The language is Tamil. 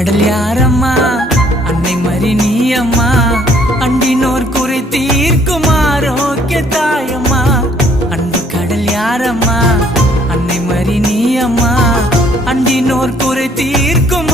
கடல் யாரம்மா அன்னை மறி நீ அம்மா அண்டினோர் குறை தீர்க்கும் ஆரோக்கிய தாயம்மா அன்பு கடல் யாரம்மா அன்னை மறி நீ அம்மா அண்டினோர் குறை தீர்க்கும்